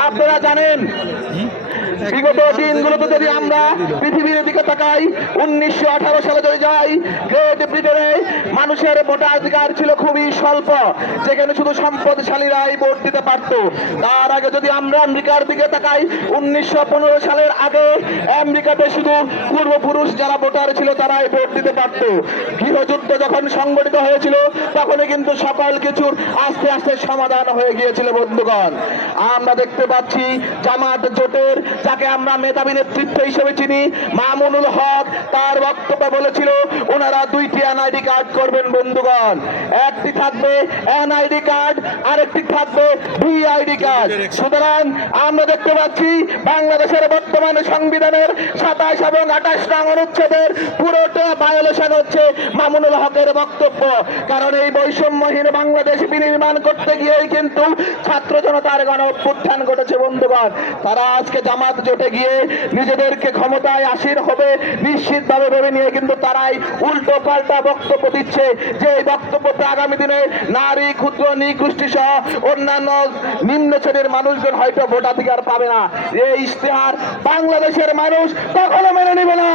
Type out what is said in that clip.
আপনারা জানেন বিগত দিনগুলোতে যদি আমরা পৃথিবীর দিকে তাকাই, উনিশশো আঠারো সালে যদি যাই গ্রেট ব্রিটেনে মানুষের ভোটাধিকার ছিল খুবই স্বল্প, যেখানে শুধু সম্পদশালীরাই ভোট দিতে পারত। তার আগে যদি আমরা আমেরিকার দিকে তাকাই, উনিশশো পনেরো সালের আগে আমেরিকাতে শুধু পূর্বপুরুষ যারা ভোটার ছিল, তারাই ভোট দিতে পারত। গৃহযুদ্ধ যখন সংগঠিত হয়েছিল, তখনই কিন্তু সকল কিছুর আস্তে আস্তে সমাধান হয়ে গিয়েছিল, বন্ধুগণ। আমরা দেখতে পাচ্ছি জামাত জোটের যাকে আমরা মেধাবী নেতৃত্ব হিসেবে চিনি মামুনুল হক তার বক্তব্য বলেছিল ওনারা দুইটি এনআইডি কার্ড করবেন, বন্ধুগণ। একটি থাকবে এনআইডি কার্ড, আরেকটি থাকবে ভিআইডি কার্ড। সুতরাং আমরা দেখতে পাচ্ছি বাংলাদেশের বর্তমানে সংবিধানের সাতাশ এবং আঠাশ নং অনুচ্ছেদের পুরোটা ভায়োলেশন হচ্ছে মামুনুল হকের বক্তব্য। কারণ এই বৈষম্যহীন বাংলাদেশ বিনির্মাণ করতে গিয়েই কিন্তু ছাত্র জনতার গণ অভ্যুত্থান ঘটেছে, বন্ধুগণ। তারা আজকে জামাত জোটে গিয়ে নিজেদেরকে ক্ষমতায় আসীন হবে, নিশ্চিতভাবে ভেবে নিয়ে কিন্তু তারাই উল্টো পাল্টা বক্তব্য দিচ্ছে। যে এই বক্তব্যতে আগামী দিনে নারী ক্ষুদ্র নিকৃষ্টি সহ অন্যান্য নিম্ন শ্রেণির মানুষজন হয়তো ভোটাধিকার পাবে না। এই ইশতেহার বাংলাদেশের মানুষ কখনো মেনে নেবে না।